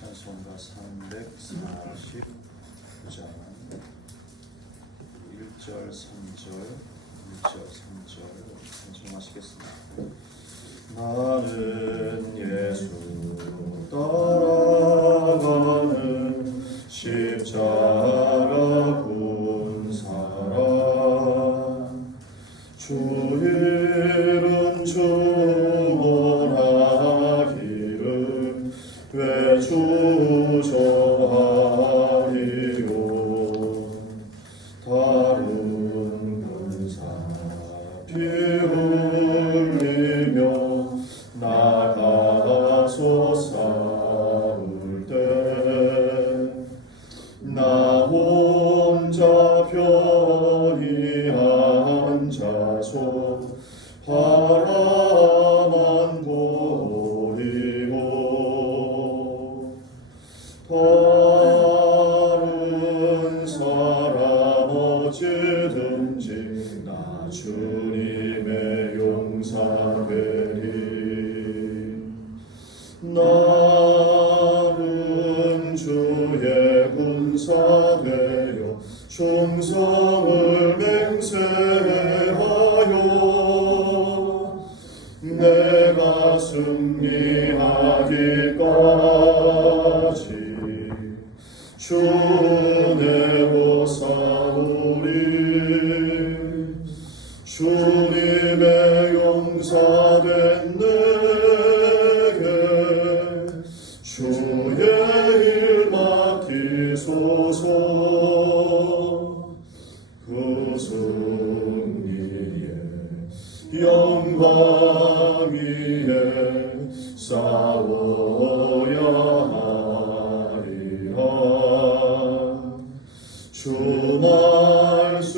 찬송가 349장 1절 3절 1절 3절 찬송하시겠습니다. 나는 예수 따라가는 십자가 군 사람 주 이름 축원하기를 왜 주저하리요. 다른 군사 피 흘리며 나가서 싸울 때 나 혼자 편히 앉아서 바라만 보리고 다른 사람 어찌든지 나 주님의 용사되리. 나는 주의 군사되어 충성을 맹세하여 내가 승리하기까지 주내로 싸우리. 주님의 용사된 내게 주의 일 맡기소서. 그 승리의 영광 위에 싸워야 하리라. 주 말씀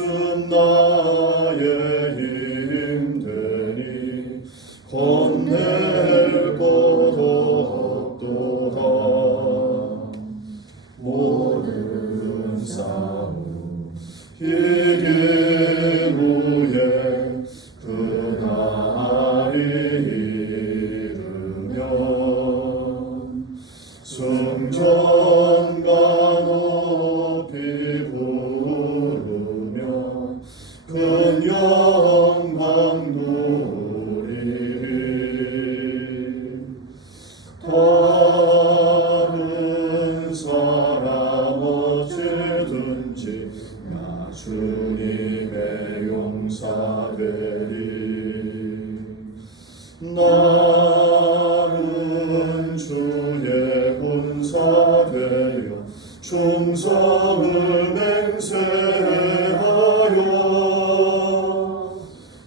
나의 힘되니 건넬 것 없도다. 모든 싸움 이긴 후에 그날이 이르면 승전가 높이 부르며 큰 영광 누리리. 다른 사람 어찌든지 나 주님의 용사되리. 나는 주의 군사되어 충성을 맹세하여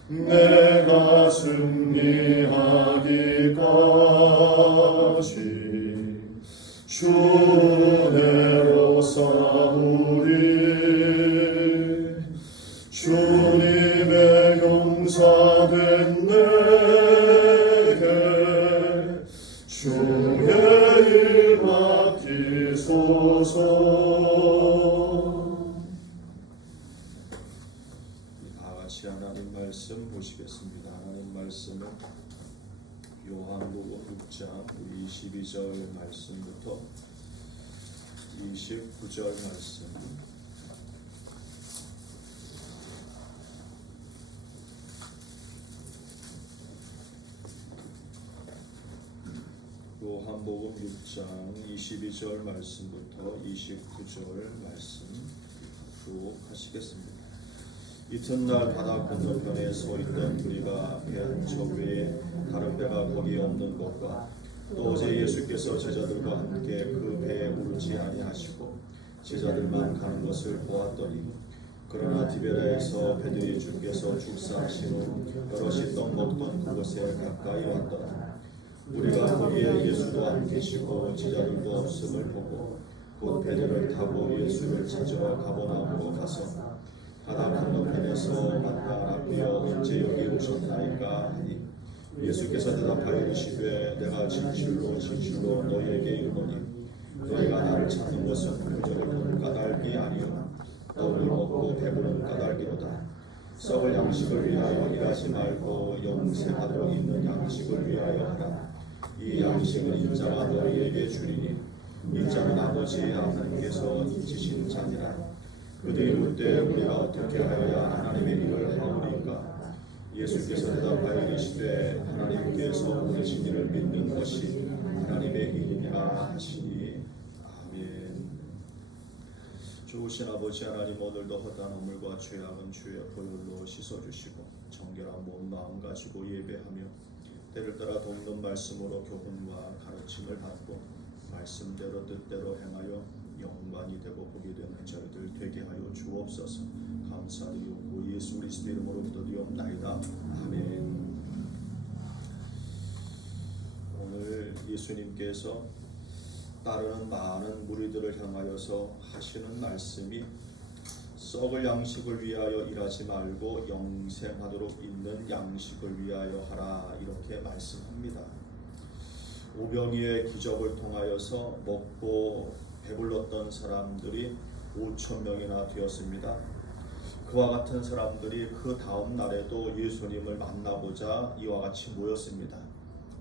내가 승리하기까지 주내로 싸우리. 주님의 용사된 내게 주의 일 맡기소서. 다같이 하나님 말씀 보시겠습니다. 하나님 말씀은 요한복음 6장 22절 말씀부터 29절 말씀. 요한복음 6장 22절 말씀부터 29절 말씀 교독하시겠습니다. 이튿날 바다 건너편에 서 있던 우리가 배 한 척 외에 다른 배가 거기 없는 것과 또 어제 예수께서 제자들과 함께 그 배에 오르지 아니하시고 제자들만 가는 것을 보았더니 그러나 디베라에서 배들이 주께서 축사하신 후 여럿이 떡 먹던 그곳에 가까이 왔더라. 우리가 거기에 예수도 안 계시고 제자들도 없음을 보고 곧 배들을 타고 예수를 찾으러 가버나움으로 가서 바다 건너편에서 만나 앞이여 언제 여기 오셨나이까 하니 예수께서 대답하여 이르시되 내가 진실로 진실로 너희에게 이르노니 너희가 나를 찾는 것은 그저를 보는 까닭이 아니요 떡을 먹고 배부른 까닭이로다. 썩을 양식을 위하여 일하지 말고 영생하도록 있는 양식을 위하여 하라. 이 양식은 인자가 너희에게 주리니 이 자는 아버지 하나님께서 지신 자니라. 그들이 묻되 우리가 어떻게 하여야 하나님의 일을 하오리까? 예수께서 대답하여 이르시되 하나님께서 보내신 이를 믿는 것이 하나님의 일이니라 하시니. 아멘. 좋으신 아버지 하나님, 오늘도 허다한 허물과 죄악은 주의 보혈로 씻어주시고 정결한 몸 마음 가지고 예배하며 때를 따라 돕는 말씀으로 교훈과 가르침을 받고 말씀대로 뜻대로 행하여 영광이 되고 복이 되는 저희들 되게 하여 주옵소서. 감사드리옵고 예수 그리스도 이름으로 기도드리옵나이다. 아멘. 오늘 예수님께서 따르는 많은 무리들을 향하여서 하시는 말씀이 썩을 양식을 위하여 일하지 말고 영생하도록 있는 양식을 위하여 하라, 이렇게 말씀합니다. 오병이의 기적을 통하여서 먹고 배불렀던 사람들이 5,000명이나 되었습니다. 그와 같은 사람들이 그 다음 날에도 예수님을 만나보자 이와 같이 모였습니다.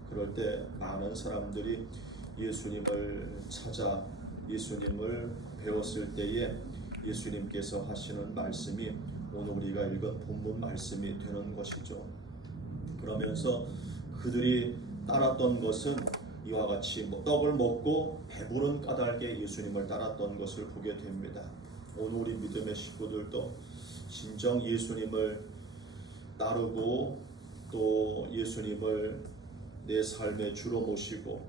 그럴 때 많은 사람들이 예수님을 찾아 예수님을 배웠을 때에 예수님께서 하시는 말씀이 오늘 우리가 읽은 본문 말씀이 되는 것이죠. 그러면서 그들이 따랐던 것은 이와 같이 떡을 먹고 배부른 까닭에 예수님을 따랐던 것을 보게 됩니다. 오늘 우리 믿음의 식구들도 진정 예수님을 따르고 또 예수님을 내 삶의 주로 모시고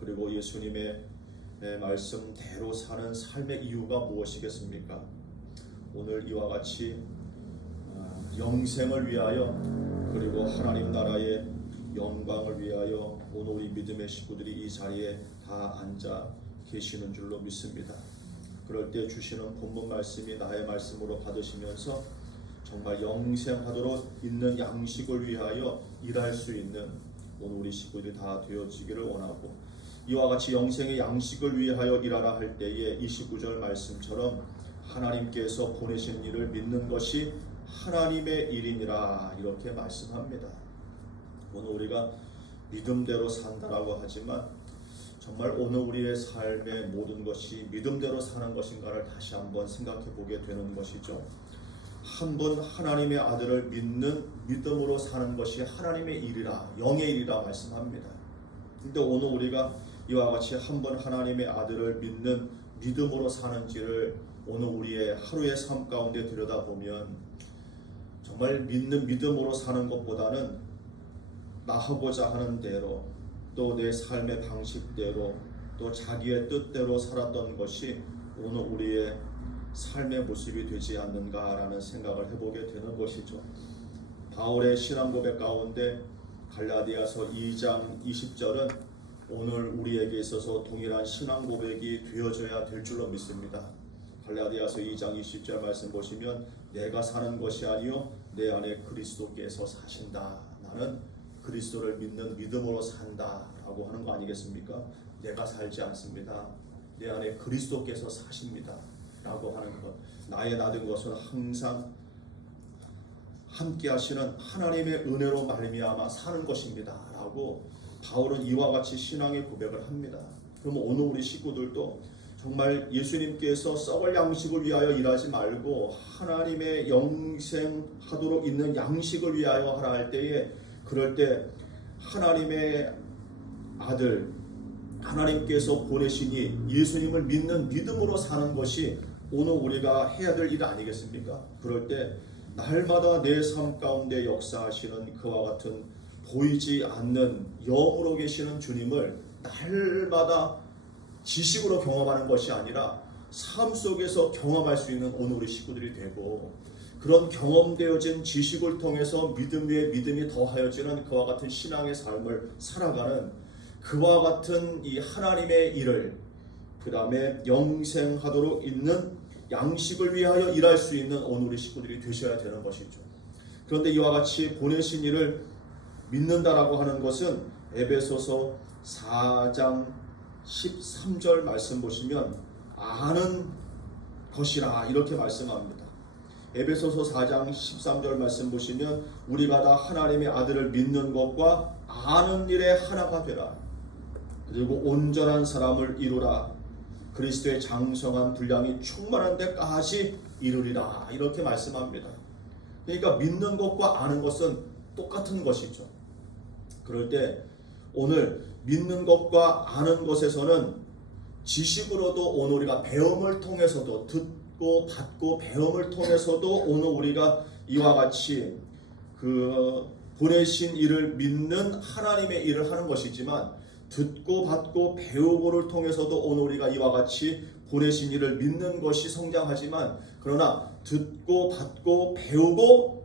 그리고 예수님의 말씀대로 사는 삶의 이유가 무엇이겠습니까? 오늘 이와 같이 영생을 위하여 그리고 하나님 나라의 영광을 위하여 오늘 우리 믿음의 식구들이 이 자리에 다 앉아 계시는 줄로 믿습니다. 그럴 때 주시는 본문 말씀이 나의 말씀으로 받으시면서 정말 영생하도록 있는 양식을 위하여 일할 수 있는 오늘 우리 식구들이 다 되어지기를 원하고, 이와 같이 영생의 양식을 위하여 일하라 할 때에 29절 말씀처럼 하나님께서 보내신 일을 믿는 것이 하나님의 일이니라, 이렇게 말씀합니다. 오늘 우리가 믿음대로 산다라고 하지만 정말 오늘 우리의 삶의 모든 것이 믿음대로 사는 것인가를 다시 한번 생각해 보게 되는 것이죠. 한 번 하나님의 아들을 믿는 믿음으로 사는 것이 하나님의 일이라, 영의 일이라 말씀합니다. 근데 오늘 우리가 이와 같이 한 번 하나님의 아들을 믿는 믿음으로 사는지를 오늘 우리의 하루의 삶 가운데 들여다보면 정말 믿는 믿음으로 사는 것보다는 나 하고자 하는 대로 또 내 삶의 방식대로 또 자기의 뜻대로 살았던 것이 오늘 우리의 삶의 모습이 되지 않는가라는 생각을 해보게 되는 것이죠. 바울의 신앙 고백 가운데 갈라디아서 2장 20절은 오늘 우리에게 있어서 동일한 신앙 고백이 되어져야 될 줄로 믿습니다. 갈라디아서 2장 20절 말씀 보시면 내가 사는 것이 아니요 내 안에 그리스도께서 사신다. 나는 그리스도를 믿는 믿음으로 산다라고 하는 거 아니겠습니까? 내가 살지 않습니다. 내 안에 그리스도께서 사십니다 라고 하는 것. 나의 나된 것은 항상 함께 하시는 하나님의 은혜로 말미암아 사는 것입니다 라고 바울은 이와 같이 신앙의 고백을 합니다. 그럼 오늘 우리 식구들도 정말 예수님께서 썩을 양식을 위하여 일하지 말고 하나님의 영생하도록 있는 양식을 위하여 하라 할 때에, 그럴 때 하나님의 아들 하나님께서 보내시니 예수님을 믿는 믿음으로 사는 것이 오늘 우리가 해야 될 일 아니겠습니까? 그럴 때 날마다 내 삶 가운데 역사하시는 그와 같은 보이지 않는 영으로 계시는 주님을 날마다 지식으로 경험하는 것이 아니라 삶 속에서 경험할 수 있는 오늘 우리 식구들이 되고, 그런 경험되어진 지식을 통해서 믿음 위에 믿음이 더하여지는 그와 같은 신앙의 삶을 살아가는 그와 같은 이 하나님의 일을, 그 다음에 영생하도록 있는 양식을 위하여 일할 수 있는 오늘 우리 식구들이 되셔야 되는 것이죠. 그런데 이와 같이 보내신 일을 믿는다라고 하는 것은 에베소서 4장 13절 말씀 보시면 아는 것이라 이렇게 말씀합니다. 에베소서 4장 13절 말씀 보시면 우리가 다 하나님의 아들을 믿는 것과 아는 일에 하나가 되라. 그리고 온전한 사람을 이루라. 그리스도의 장성한 분량이 충만한 데까지 이르리라 이렇게 말씀합니다. 그러니까 믿는 것과 아는 것은 똑같은 것이죠. 그럴 때 오늘 믿는 것과 아는 것에서는 지식으로도 오늘 우리가 배움을 통해서도 듣고 받고 배움을 통해서도 오늘 우리가 이와 같이 그 보내신 이를 믿는 하나님의 일을 하는 것이지만 듣고 받고 배우고를 통해서도 오늘 우리가 이와 같이 보내신 이를 믿는 것이 성장하지만 그러나 듣고 받고 배우고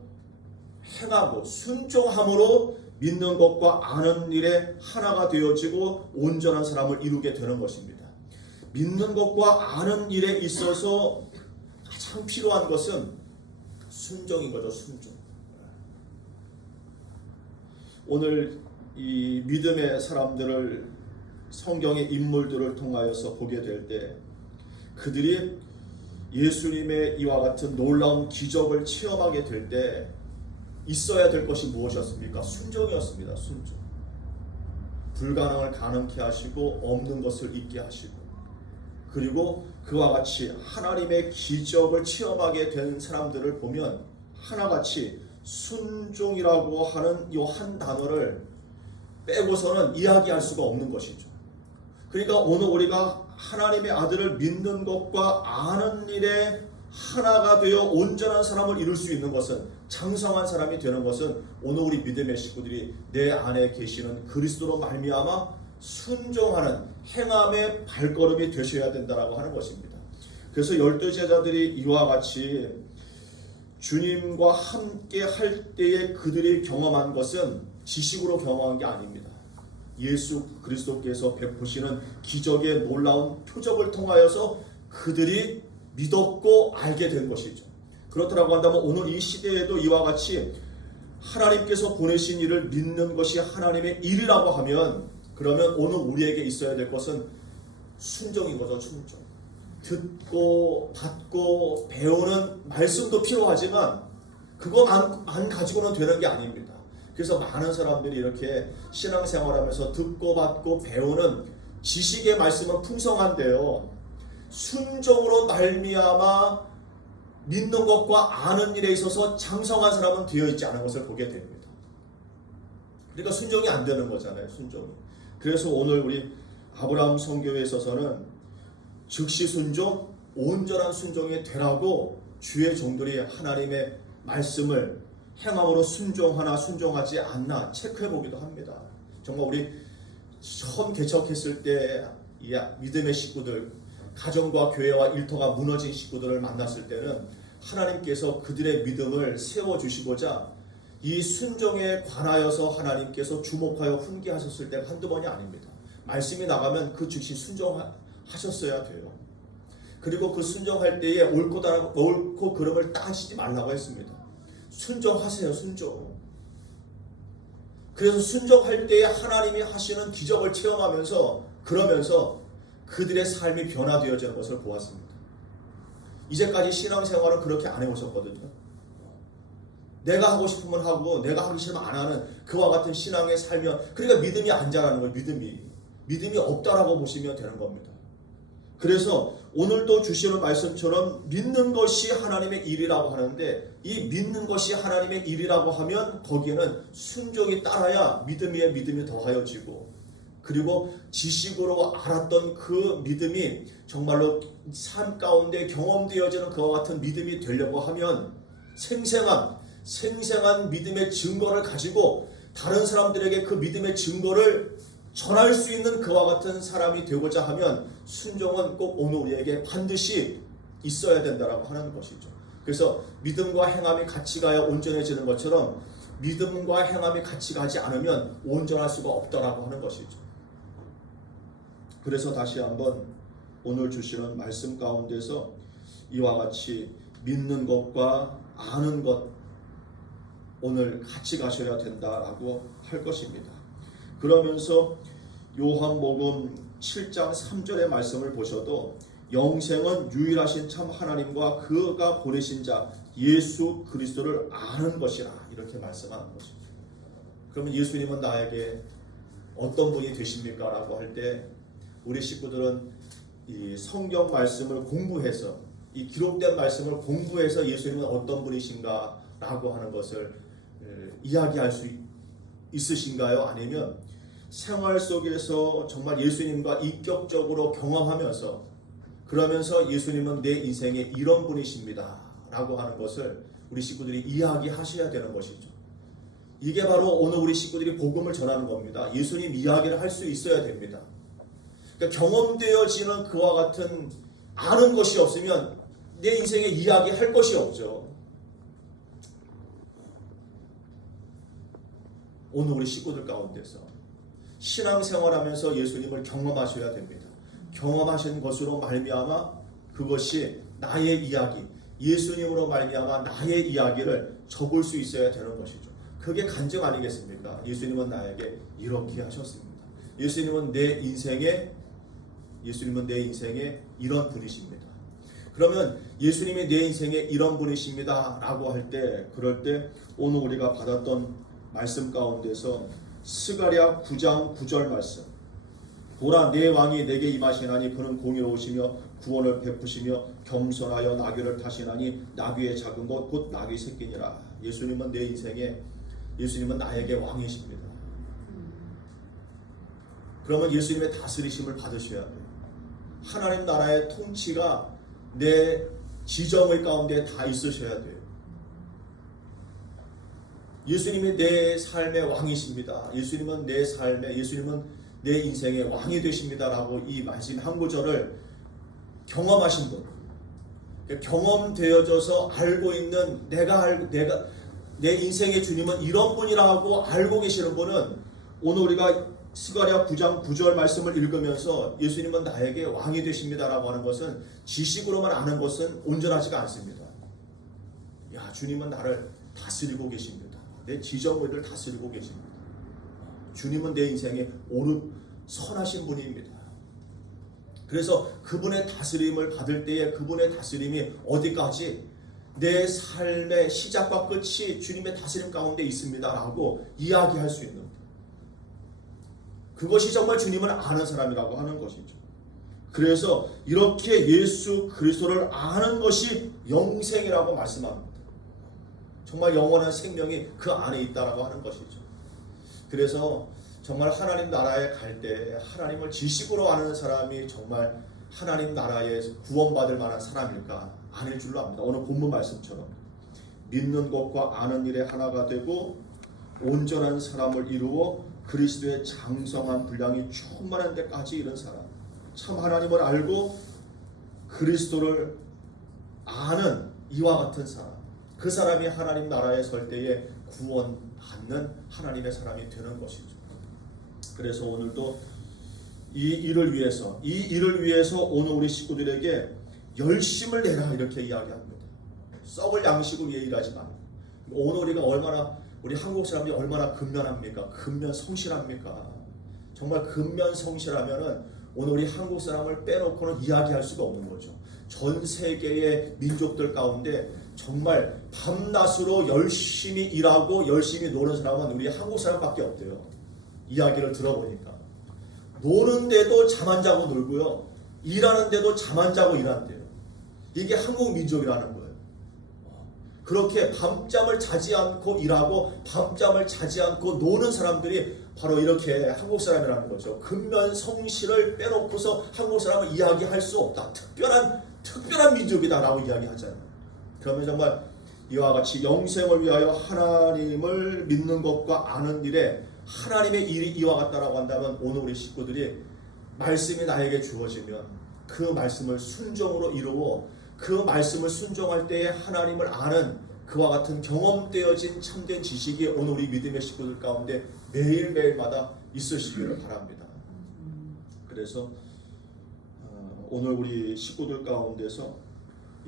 행하고 순종함으로 믿는 것과 아는 일에 하나가 되어지고 온전한 사람을 이루게 되는 것입니다. 믿는 것과 아는 일에 있어서 가장 필요한 것은 순종인 거죠. 순종. 오늘 이 믿음의 사람들을 성경의 인물들을 통하여서 보게 될 때 그들이 예수님의 이와 같은 놀라운 기적을 체험하게 될 때 있어야 될 것이 무엇이었습니까? 순종이었습니다. 순종. 불가능을 가능케 하시고 없는 것을 있게 하시고 그리고 그와 같이 하나님의 기적을 체험하게 된 사람들을 보면 하나같이 순종이라고 하는 이 한 단어를 빼고서는 이야기할 수가 없는 것이죠. 그러니까 오늘 우리가 하나님의 아들을 믿는 것과 아는 일에 하나가 되어 온전한 사람을 이룰 수 있는 것은 장성한 사람이 되는 것은 오늘 우리 믿음의 식구들이 내 안에 계시는 그리스도로 말미암아 순종하는 행함의 발걸음이 되셔야 된다라고 하는 것입니다. 그래서 12제자들이 이와 같이 주님과 함께 할 때에 그들이 경험한 것은 지식으로 경험한 게 아닙니다. 예수 그리스도께서 베푸시는 기적의 놀라운 표적을 통하여서 그들이 믿었고 알게 된 것이죠. 그렇다고 한다면 오늘 이 시대에도 이와 같이 하나님께서 보내신 일을 믿는 것이 하나님의 일이라고 하면 그러면 오늘 우리에게 있어야 될 것은 순종인 거죠. 순종. 듣고 받고 배우는 말씀도 필요하지만 그것만 가지고는 되는 게 아닙니다. 그래서 많은 사람들이 이렇게 신앙생활하면서 듣고 받고 배우는 지식의 말씀은 풍성한데요. 순종으로 말미암아 믿는 것과 아는 일에 있어서 장성한 사람은 되어 있지 않은 것을 보게 됩니다. 그러니까 순종이 안 되는 거잖아요. 순종이. 그래서 오늘 우리 아브라함 선교에 있어서는 즉시 순종, 온전한 순종이 되라고 주의 종들이 하나님의 말씀을 행함으로 순종하나 순종하지 않나 체크해 보기도 합니다. 정말 우리 처음 개척했을 때 믿음의 식구들, 가정과 교회와 일터가 무너진 식구들을 만났을 때는 하나님께서 그들의 믿음을 세워주시고자 이 순종에 관하여서 하나님께서 주목하여 훈계하셨을 때가 한두 번이 아닙니다. 말씀이 나가면 그 즉시 순종하셨어야 돼요. 그리고 그 순종할 때에 옳고 그름을 따지지 말라고 했습니다. 순종하세요. 순종. 그래서 순종할 때에 하나님이 하시는 기적을 체험하면서 그러면서 그들의 삶이 변화되어지는 것을 보았습니다. 이제까지 신앙생활은 그렇게 안 해오셨거든요. 내가 하고 싶으면 하고 내가 하기 싫으면 안 하는 그와 같은 신앙의 삶이면 그러니까 믿음이 안 자라는 거예요. 믿음이 없다라고 보시면 되는 겁니다. 그래서 오늘도 주시는 말씀처럼 믿는 것이 하나님의 일이라고 하는데 이 믿는 것이 하나님의 일이라고 하면 거기에는 순종이 따라야 믿음 위에 믿음이 더하여지고 그리고 지식으로 알았던 그 믿음이 정말로 삶 가운데 경험되어지는 그와 같은 믿음이 되려고 하면 생생한 믿음의 증거를 가지고 다른 사람들에게 그 믿음의 증거를 전할 수 있는 그와 같은 사람이 되고자 하면 순종은 꼭 오늘 우리에게 반드시 있어야 된다라고 하는 것이죠. 그래서 믿음과 행함이 같이 가야 온전해지는 것처럼 믿음과 행함이 같이 가지 않으면 온전할 수가 없다라고 하는 것이죠. 그래서 다시 한번 오늘 주시는 말씀 가운데서 이와 같이 믿는 것과 아는 것 오늘 같이 가셔야 된다라고 할 것입니다. 그러면서 요한복음 7장 3절의 말씀을 보셔도 영생은 유일하신 참 하나님과 그가 보내신 자 예수 그리스도를 아는 것이라 이렇게 말씀하는 것이죠. 그러면 예수님은 나에게 어떤 분이 되십니까? 라고 할 때 우리 식구들은 이 성경 말씀을 공부해서 이 기록된 말씀을 공부해서 예수님은 어떤 분이신가라고 하는 것을 이야기할 수 있으신가요? 아니면 생활 속에서 정말 예수님과 인격적으로 경험하면서 그러면서 예수님은 내 인생의 이런 분이십니다 라고 하는 것을 우리 식구들이 이야기하셔야 되는 것이죠. 이게 바로 오늘 우리 식구들이 복음을 전하는 겁니다. 예수님 이야기를 할 수 있어야 됩니다. 그러니까 경험되어지는 그와 같은 아는 것이 없으면 내 인생에 이야기할 것이 없죠. 오늘 우리 식구들 가운데서 신앙생활하면서 예수님을 경험하셔야 됩니다. 경험하신 것으로 말미암아 그것이 나의 이야기, 예수님으로 말미암아 나의 이야기를 적을 수 있어야 되는 것이죠. 그게 간증 아니겠습니까? 예수님은 나에게 이렇게 하셨습니다. 예수님은 내 인생에 이런 분이십니다. 그러면 예수님이 내 인생에 이런 분이십니다 라고 할 때, 그럴 때 오늘 우리가 받았던 말씀 가운데서 스가랴 9장 9절 말씀, 보라 내 왕이 내게 임하시나니 그는 공의로우시며 구원을 베푸시며 겸손하여 나귀를 타시나니 나귀의 작은 것 곧 나귀 새끼니라. 예수님은 나에게 왕이십니다. 그러면 예수님의 다스리심을 받으셔야 돼요. 하나님 나라의 통치가 내 지정의 가운데 다 있으셔야 돼요. 예수님이 내 삶의 왕이십니다. 예수님은 내 인생의 왕이 되십니다라고 이 말씀 한 구절을 경험하신 분, 경험되어져서 알고 있는 내 인생의 주님은 이런 분이라고 알고 계시는 분은 오늘 우리가 스가랴 9장 9절 말씀을 읽으면서 예수님은 나에게 왕이 되십니다라고 하는 것은 지식으로만 아는 것은 온전하지가 않습니다. 야, 주님은 나를 다스리고 계십니다. 내 지정의를 다스리고 계십니다. 주님은 내 인생에 선하신 분입니다. 그래서 그분의 다스림을 받을 때에 그분의 다스림이 어디까지 내 삶의 시작과 끝이 주님의 다스림 가운데 있습니다라고 이야기할 수 있는, 그것이 정말 주님을 아는 사람이라고 하는 것이죠. 그래서 이렇게 예수 그리스도를 아는 것이 영생이라고 말씀합니다. 정말 영원한 생명이 그 안에 있다라고 하는 것이죠. 그래서 정말 하나님 나라에 갈 때 하나님을 지식으로 아는 사람이 정말 하나님 나라에 구원받을 만한 사람일까? 아닐 줄로 압니다. 오늘 본문 말씀처럼 믿는 것과 아는 일에 하나가 되고 온전한 사람을 이루어 그리스도의 장성한 분량이 충만한 데까지 이른 사람, 참 하나님을 알고 그리스도를 아는 이와 같은 사람, 그 사람이 하나님 나라에 설 때에 구원받는 하나님의 사람이 되는 것이죠. 그래서 오늘도 이 일을 위해서 오늘 우리 식구들에게 열심을 내라 이렇게 이야기합니다. 썩을 양식을 위해 일하지 말고. 오늘 우리 한국 사람들이 얼마나 근면합니까? 근면 성실합니까? 정말 근면 성실하면은 오늘 우리 한국 사람을 빼놓고는 이야기할 수가 없는 거죠. 전 세계의 민족들 가운데 정말 밤낮으로 열심히 일하고 열심히 노는 사람은 우리 한국 사람밖에 없대요. 이야기를 들어보니까 노는데도 잠 안 자고 놀고요, 일하는데도 잠 안 자고 일한대요. 이게 한국 민족이라는 거예요. 그렇게 밤잠을 자지 않고 일하고 밤잠을 자지 않고 노는 사람들이 바로 이렇게 한국 사람이라는 거죠. 근면 성실을 빼놓고서 한국 사람을 이야기할 수 없다. 특별한 민족이다라고 이야기하잖아요. 그러면 정말 이와 같이 영생을 위하여 하나님을 믿는 것과 아는 일에 하나님의 일이 이와 같다라고 한다면 오늘 우리 식구들이 말씀이 나에게 주어지면 그 말씀을 순종으로 이루어 그 말씀을 순종할 때에 하나님을 아는 그와 같은 경험되어진 참된 지식이 오늘 우리 믿음의 식구들 가운데 매일매일마다 있으시기를 바랍니다. 그래서 오늘 우리 식구들 가운데서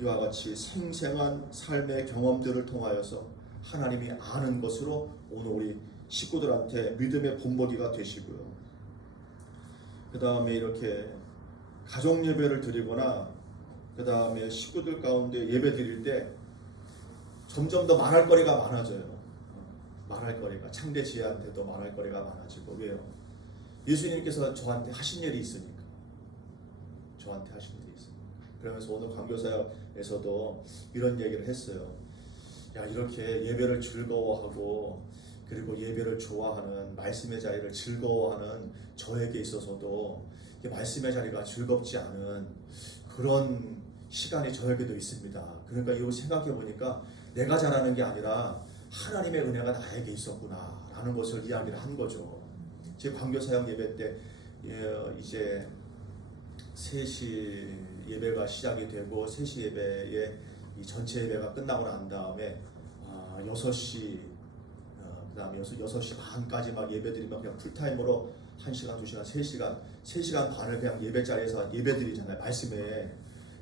이와 같이 생생한 삶의 경험들을 통하여서 하나님이 아는 것으로 오늘 우리 식구들한테 믿음의 본보기가 되시고요. 그 다음에 이렇게 가족 예배를 드리거나 그 다음에 식구들 가운데 예배 드릴 때 점점 더 말할 거리가 많아져요. 말할 거리가 창대 지혜한테도 말할 거리가 많아지고. 왜요? 예수님께서 저한테 하신 일이 있으니까. 저한테 하신 일이 있어요. 그러면서 오늘 광교사역에서도 이런 얘기를 했어요. 야, 이렇게 예배를 즐거워하고 그리고 예배를 좋아하는, 말씀의 자리를 즐거워하는 저에게 있어서도 말씀의 자리가 즐겁지 않은 그런 시간이 저에게도 있습니다. 그러니까 이거 생각해 보니까 내가 잘하는 게 아니라 하나님의 은혜가 나에게 있었구나 라는 것을 이야기를 한 거죠. 제 광교사역 예배 때 이제 3시 예배가 시작이 되고 3시 예배에 이 전체 예배가 끝나고 난 다음에 6시 그 다음에 6시 반까지 막 예배드리면 그냥 풀타임으로 1시간, 2시간, 3시간 반을 그냥 예배자리에서 예배드리잖아요. 말씀에.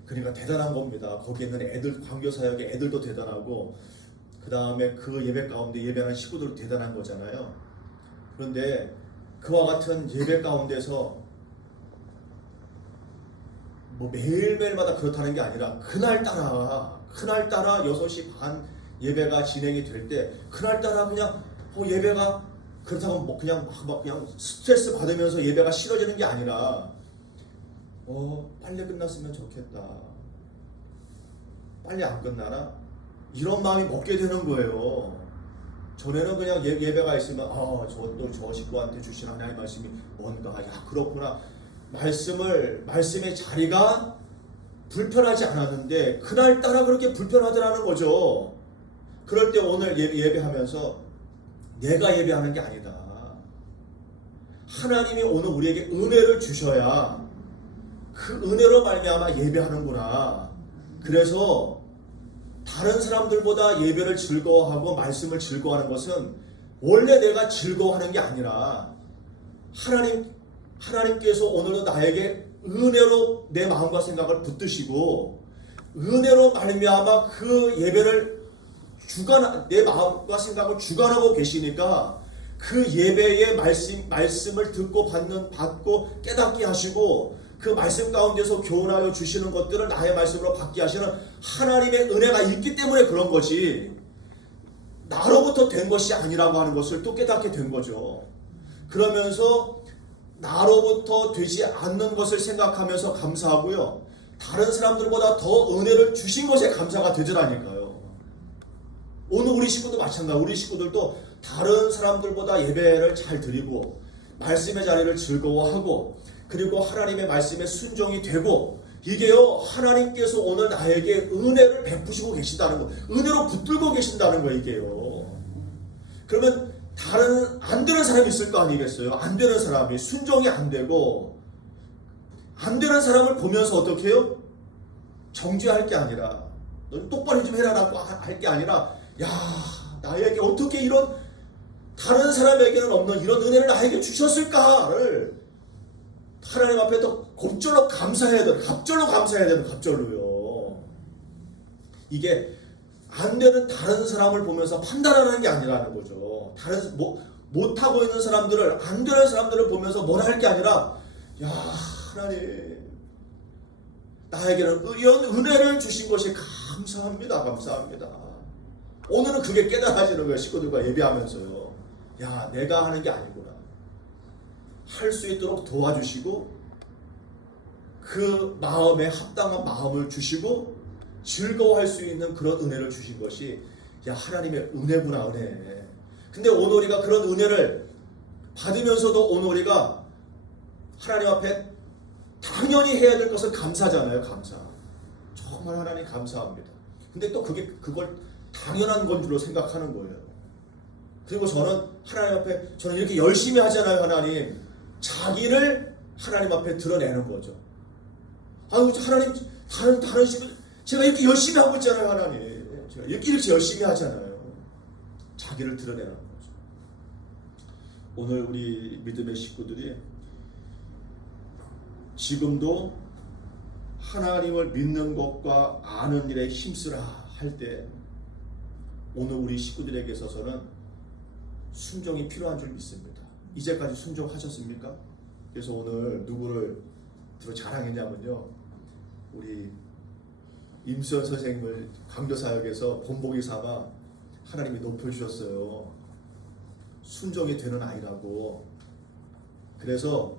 그러니까 대단한 겁니다. 거기 있는 애들, 광교사역의 애들도 대단하고 그 다음에 그 예배 가운데 예배하는 식구들도 대단한 거잖아요. 그런데 그와 같은 예배 가운데서 뭐 매일매일마다 그렇다는 게 아니라 그날따라 6시 반 예배가 진행이 될 때 그날따라 그냥 예배가 그렇다고 뭐 그냥 스트레스 받으면서 예배가 싫어지는 게 아니라 빨리 끝났으면 좋겠다. 빨리 안 끝나나? 이런 마음이 먹게 되는 거예요. 전에는 그냥 예배가 있으면 저 식구한테 주신 하나님의 말씀이 뭔가, 야 그렇구나. 말씀의 자리가 불편하지 않았는데 그날따라 그렇게 불편하더라는 거죠. 그럴 때 오늘 예배하면서 내가 예배하는 게 아니다. 하나님이 오늘 우리에게 은혜를 주셔야 그 은혜로 말미암아 예배하는구나. 그래서 다른 사람들보다 예배를 즐거워하고 말씀을 즐거워하는 것은 원래 내가 즐거워하는 게 아니라 하나님께서 오늘도 나에게 은혜로 내 마음과 생각을 붙드시고 은혜로 말미암아 그 예배를 내 마음과 생각을 주관하고 계시니까 그 예배의 말씀을 받고 깨닫게 하시고 그 말씀 가운데서 교훈하여 주시는 것들을 나의 말씀으로 받게 하시는 하나님의 은혜가 있기 때문에 그런 거지 나로부터 된 것이 아니라고 하는 것을 또 깨닫게 된 거죠. 그러면서 나로부터 되지 않는 것을 생각하면서 감사하고요. 다른 사람들보다 더 은혜를 주신 것에 감사가 되더라니까요. 오늘 우리 식구도 마찬가지로 우리 식구들도 다른 사람들보다 예배를 잘 드리고 말씀의 자리를 즐거워하고 그리고 하나님의 말씀에 순종이 되고 이게요 하나님께서 오늘 나에게 은혜를 베푸시고 계신다는 거, 은혜로 붙들고 계신다는 거 이게요. 그러면 안 되는 사람이 있을 거 아니겠어요? 안 되는 사람이 순종이 안 되고 안 되는 사람을 보면서 어떻게 해요? 정죄할 게 아니라 넌 똑바로 좀 해라라고 할 게 아니라 야 나에게 어떻게 이런 다른 사람에게는 없는 이런 은혜를 나에게 주셨을까를 하나님 앞에 더 갑절로 감사해야 되는, 갑절로요. 이게 안 되는 다른 사람을 보면서 판단하는 게 아니라는 거죠. 못하고 있는 사람들을, 안 되는 사람들을 보면서 뭐라 할 게 아니라, 야, 하나님, 나에게는 이런 은혜를 주신 것이 감사합니다. 오늘은 그게 깨달아지는 거예요. 식구들과 예배하면서요. 야, 내가 하는 게 아니구나. 할 수 있도록 도와주시고 그 마음에 합당한 마음을 주시고 즐거워할 수 있는 그런 은혜를 주신 것이 야 하나님의 은혜구나. 은혜. 근데 오늘 우리가 그런 은혜를 받으면서도 오늘 우리가 하나님 앞에 당연히 해야 될 것은 감사잖아요. 감사. 정말 하나님 감사합니다. 근데 또 그걸 당연한 건 줄로 생각하는 거예요. 그리고 저는 하나님 앞에 저는 이렇게 열심히 하잖아요. 하나님 자기를 하나님 앞에 드러내는 거죠. 아유 하나님 다른 식구 제가 이렇게 열심히 하고 있잖아요. 하나님 제가 이렇게 열심히 하잖아요. 자기를 드러내는 거죠. 오늘 우리 믿음의 식구들이 지금도 하나님을 믿는 것과 아는 일에 힘쓰라 할 때 오늘 우리 식구들에게 있어서는 순종이 필요한 줄 믿습니다. 이제까지 순종하셨습니까? 그래서 오늘 누구를 자랑했냐면요. 우리 임수연 선생님을 광교사역에서 본보기 삼아 하나님이 높여주셨어요. 순종이 되는 아이라고. 그래서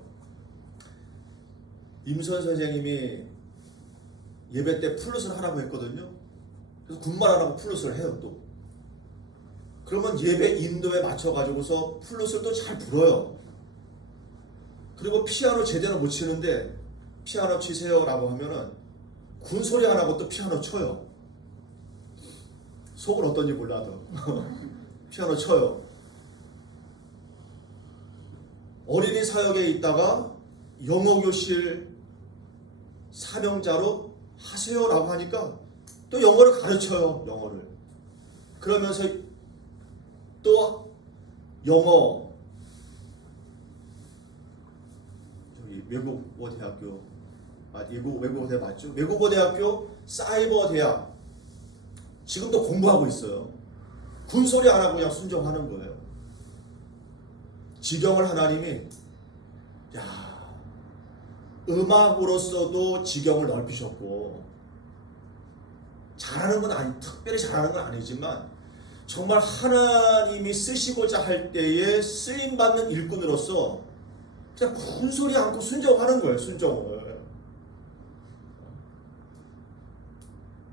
임선 선생님이 예배 때 플룻을 하라고 했거든요. 그래서 군말 안 하고 플룻을 해요 또. 그러면 예배 인도에 맞춰가지고서 플룻을 또 잘 불어요. 그리고 피아노 제대로 못 치는데 피아노 치세요 라고 하면은 군소리 안 하고 또 피아노 쳐요. 속은 어떤지 몰라도 피아노 쳐요. 어린이 사역에 있다가 영어교실 사명자로 하세요 라고 하니까 또 영어를 가르쳐요. 영어를. 그러면서 또 영어 저기 외국어 대학교 외국어 대학 맞죠? 외국어 대학교 사이버 대학 지금도 공부하고 있어요. 군소리 안 하고 그냥 순종하는 거예요. 지경을 하나님이 음악으로서도 지경을 넓히셨고 잘하는 건 특별히 잘하는 건 아니지만 정말 하나님이 쓰시고자 할 때에 쓰임받는 일꾼으로서 그냥 군소리 않고 순종하는 거예요. 순종을.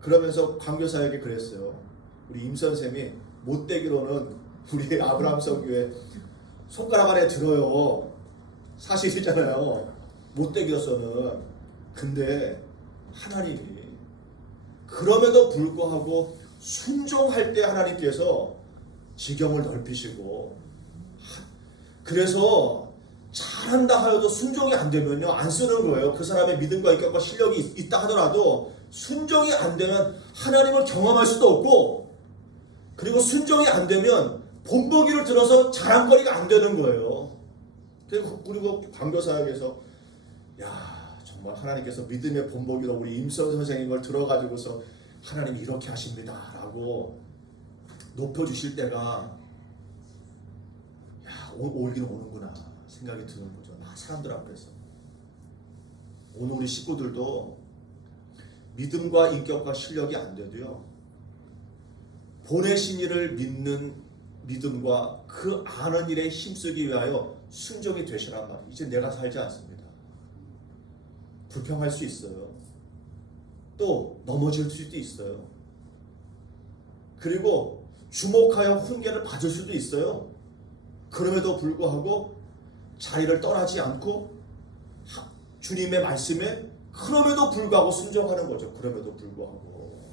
그러면서 광교사역에 그랬어요. 우리 임선생이 못되기로는 우리 아브라함 성교회 손가락 안에 들어요. 사실이잖아요. 못되기로서는. 근데 하나님이 그럼에도 불구하고 순종할 때 하나님께서 지경을 넓히시고 그래서 잘한다 하여도 순종이 안 되면요 안 쓰는 거예요. 그 사람의 믿음과 인격과 실력이 있다 하더라도 순종이 안 되면 하나님을 경험할 수도 없고 그리고 순종이 안 되면 본보기를 들어서 자랑거리가 안 되는 거예요. 그리고 광교사역에서 정말 하나님께서 믿음의 본보기로 우리 임선 선생님을 들어가지고서 하나님이 이렇게 하십니다 라고 높여주실 때가 오긴 오는구나 생각이 드는 거죠. 사람들 앞에서. 오늘 우리 식구들도 믿음과 인격과 실력이 안 돼도요 보내신 이를 믿는 믿음과 그 아는 일에 힘쓰기 위하여 순종이 되시란 말이에요. 이제 내가 살지 않습니다. 불평할 수 있어요. 또 넘어질 수도 있어요. 그리고 주목하여 훈계를 받을 수도 있어요. 그럼에도 불구하고 자리를 떠나지 않고 주님의 말씀에 그럼에도 불구하고 순종하는 거죠. 그럼에도 불구하고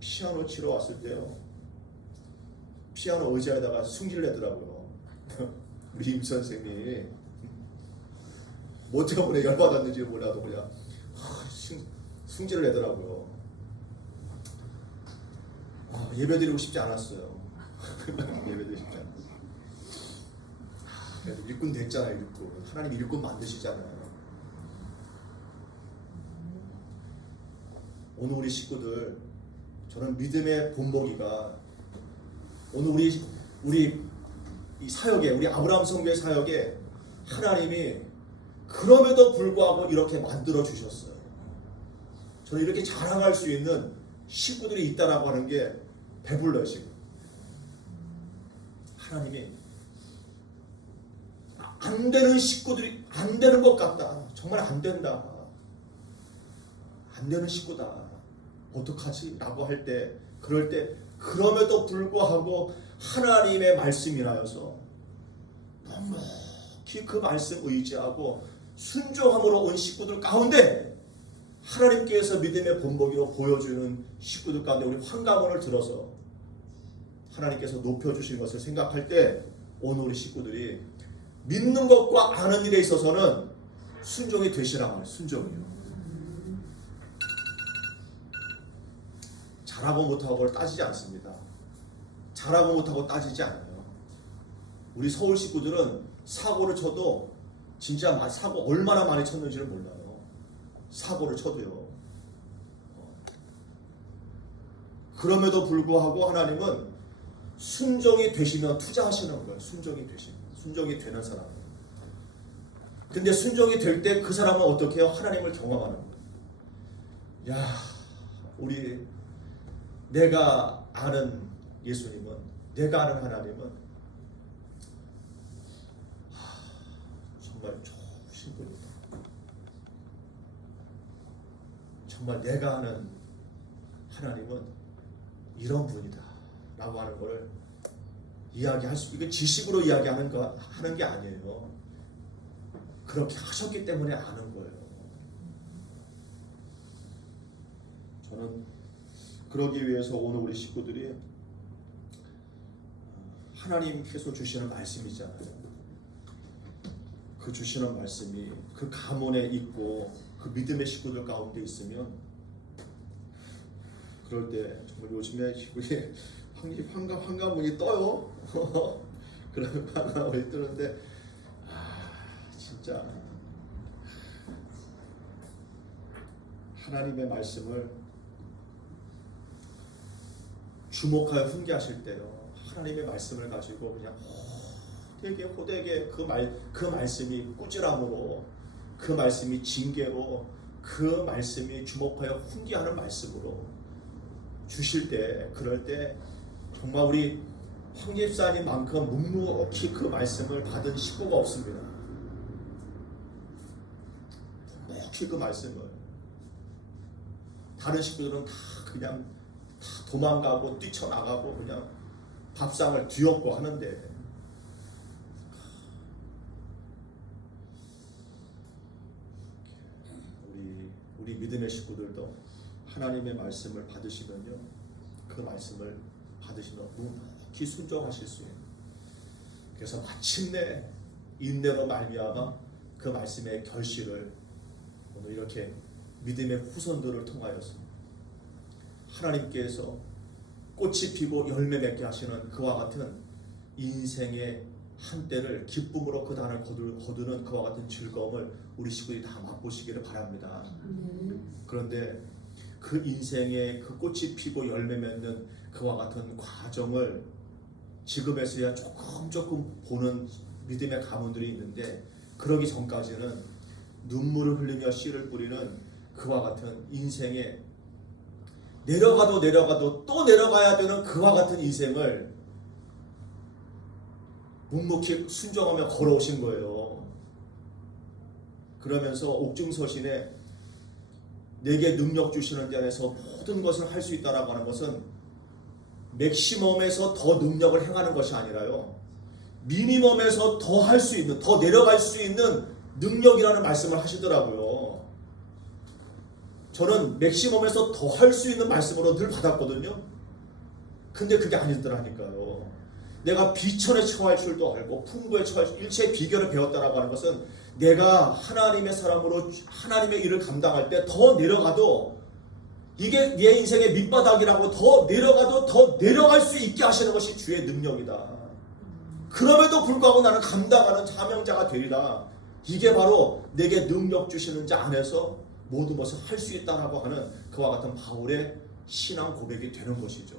피아노 치러 왔을 때요 피아노 의자에다가 숭기를 내더라고요. 우리 임 선생님이 뭐 때문에 열받았는지 몰라도 그냥 숭지를 내더라고요. 예배드리고 싶지 않았어요. 예배드리고 싶지 않았어요. 그래도 일꾼 됐잖아요. 일꾼. 하나님 일꾼 만드시잖아요. 오늘 우리 식구들 저는 믿음의 본보기가 오늘 우리 이 사역에 우리 아브라함 성교의 사역에 하나님이 그럼에도 불구하고 이렇게 만들어 주셨어요. 저는 이렇게 자랑할 수 있는 식구들이 있다라고 하는 게 배불러요 지금. 하나님이 안 되는 식구들이 안 되는 것 같다. 정말 안 된다. 안 되는 식구다. 어떡하지? 라고 할 때 그럴 때 그럼에도 불구하고 하나님의 말씀이라여서 넉넉히 그 말씀 의지하고 순종함으로 온 식구들 가운데 하나님께서 믿음의 본보기로 보여주는 식구들 가운데 우리 환감원을 들어서 하나님께서 높여주신 것을 생각할 때 오늘 우리 식구들이 믿는 것과 아는 일에 있어서는 순종이 되시란 말이에요. 순종이요. 잘하고 못하고를 따지지 않습니다. 잘하고 못하고 따지지 않아요. 우리 서울 식구들은 사고를 쳐도 진짜 사고 얼마나 많이 쳤는지를 몰라요. 사고를 쳐도요. 그럼에도 불구하고 하나님은 순종이 되시면 투자하시는 거예요. 순종이 되시면. 순종이 되는 사람. 근데 순종이 될 때 그 사람은 어떻게 해요? 하나님을 경험하는 거예요. 야, 내가 아는 예수님은, 내가 아는 하나님은 정말 좋으신 분이다. 정말 내가 아는 하나님은 이런 분이다 라고 하는 것을 이야기할 수, 이게 지식으로 이야기하는 거 하는 게 아니에요. 그렇게 하셨기 때문에 아는 거예요. 저는 그러기 위해서 오늘 우리 식구들이 하나님께서 주시는 말씀이잖아요. 그 주시는 말씀이 그 가문에 있고 그 믿음의 식구들 가운데 있으면, 그럴 때 정말 요즘에 우리 환가문이 떠요. 그런 환가문이 뜨는데 진짜 하나님의 말씀을 주목하여 훈계하실 때요, 하나님의 말씀을 가지고 그냥 호되게 그 말씀이 꾸지람으로, 그 말씀이 징계로, 그 말씀이 주목하여 훈계하는 말씀으로 주실 때, 그럴 때 정말 우리 황 집사님만큼 묵묵히 그 말씀을 받은 식구가 없습니다. 묵묵히 그 말씀을, 다른 식구들은 다 그냥 다 도망가고 뛰쳐나가고 그냥 밥상을 뒤엎고 하는데, 우리 믿음의 식구들도 하나님의 말씀을 받으시면요, 그 말씀을 받으시면 묵묵히 순종하실 수 있는, 그래서 마침내 인내로 말미암아 그 말씀의 결실을 오늘 이렇게 믿음의 후손들을 통하여서 하나님께서 꽃이 피고 열매 맺게 하시는 그와 같은 인생의 한때를 기쁨으로 그 단을 거두는 그와 같은 즐거움을 우리 식구들이 다 맛보시기를 바랍니다. 그런데 그 인생의 그 꽃이 피고 열매 맺는 그와 같은 과정을 지금에서야 조금 보는 믿음의 가문들이 있는데, 그러기 전까지는 눈물을 흘리며 씨를 뿌리는 그와 같은 인생의 내려가도 또 내려가야 되는 그와 같은 인생을 묵묵히 순종하며 걸어오신 거예요. 그러면서 옥중서신에 내게 능력 주시는 데 안에서 모든 것을 할 수 있다라고 하는 것은 맥시멈에서 더 능력을 행하는 것이 아니라요, 미니멈에서 더 할 수 있는, 더 내려갈 수 있는 능력이라는 말씀을 하시더라고요. 저는 맥시멈에서 더 할 수 있는 말씀으로 늘 받았거든요. 근데 그게 아니더라니까요. 내가 비천에 처할 줄도 알고 풍부에 처할 줄, 일체의 비결을 배웠다라고 하는 것은 내가 하나님의 사람으로 하나님의 일을 감당할 때 더 내려가도, 이게 내 인생의 밑바닥이라고, 더 내려가도 더 내려갈 수 있게 하시는 것이 주의 능력이다. 그럼에도 불구하고 나는 감당하는 사명자가 되리라. 이게 바로 내게 능력 주시는 자 안에서 모든 것을 할 수 있다라고 하는 그와 같은 바울의 신앙 고백이 되는 것이죠.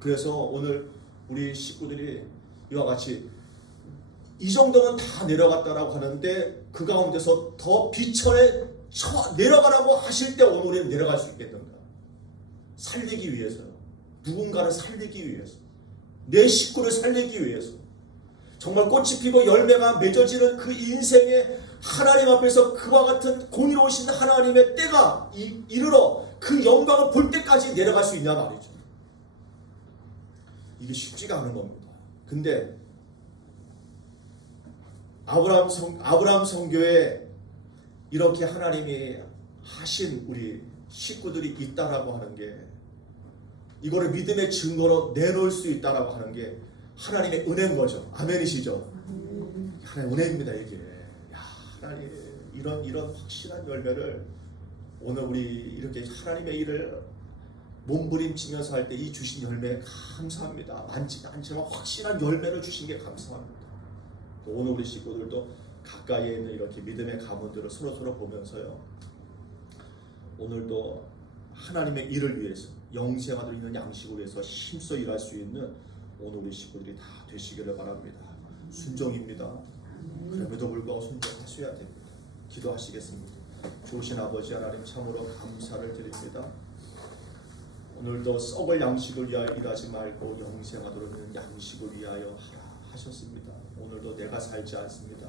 그래서 오늘 우리 식구들이 이와 같이 이 정도는 다 내려갔다라고 하는데, 그 가운데서 더 비천에 내려가라고 하실 때 오늘 우리는 내려갈 수 있겠는가? 살리기 위해서요. 누군가를 살리기 위해서, 내 식구를 살리기 위해서, 정말 꽃이 피고 열매가 맺어지는 그 인생의 하나님 앞에서 그와 같은 공의로우신 하나님의 때가 이르러 그 영광을 볼 때까지 내려갈 수 있냐 말이죠. 이게 쉽지가 않은 겁니다. 근데 아브라함 성교에 이렇게 하나님이 하신 우리 식구들이 있다라고 하는 게, 이거를 믿음의 증거로 내놓을 수 있다라고 하는 게 하나님의 은혜인 거죠. 아멘이시죠? 하나님의 은혜입니다. 이게 하나님 이런 확실한 열매를 오늘 우리 이렇게 하나님의 일을 몸부림치면서 할 때 이 주신 열매 감사합니다. 많지 않지만 확실한 열매를 주신 게 감사합니다. 또 오늘 우리 식구들도 가까이에 있는 이렇게 믿음의 가문들을 서로 보면서요, 오늘도 하나님의 일을 위해서, 영생하도록 있는 양식을 위해서 힘써 일할 수 있는 오늘 우리 식구들이 다 되시기를 바랍니다. 순종입니다. 그럼에도 불구하고 순종하셔야 됩니다. 기도하시겠습니다. 좋으신 아버지 하나님, 참으로 감사를 드립니다. 오늘도 썩을 양식을 위하여 일하지 말고 영생하도록 있는 양식을 위하여 하라 하셨습니다. 오늘도 내가 살지 않습니다.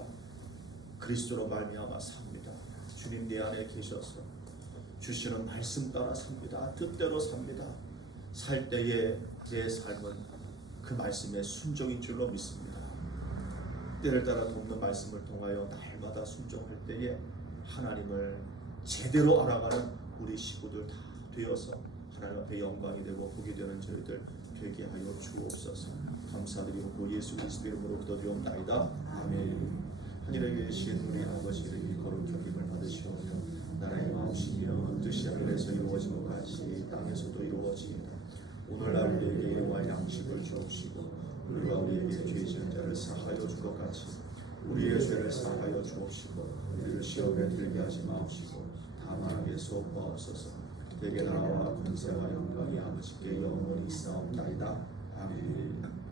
그리스도로 말미암아 삽니다. 주님 내 안에 계셔서 주시는 말씀 따라 삽니다. 뜻대로 삽니다. 살 때에 내 삶은 그 말씀에 순종인 줄로 믿습니다. 때를 따라 돕는 말씀을 통하여 날마다 순종할 때에 하나님을 제대로 알아가는 우리 식구들 다 되어서 하나님 앞에 영광이 되고 복이 되는 저희들 되게 하여 주옵소서. 감사드리고 우리 예수 그리스도 이름으로 기도드리옵나이다. 아멘. 하늘에 계신 우리 아버지 이름이 거룩히 여김을 받으시오며 나라의 마음이며 뜻이 하늘에서 이루어진 것 같이 땅에서도 이루어지이다. 오늘날 우리에게 일용할 양식을 주옵시고 우리가 우리에게 죄 지은 자를 사하여 줄 것 같이 우리의 죄를 사하여 주옵시고 우리를 시험에 들게 하지 마옵시고 다만 악에서 구하옵소서. 대개 나라와 권세와 영광이 아버지께 영원히 있사옵나이다. 아멘.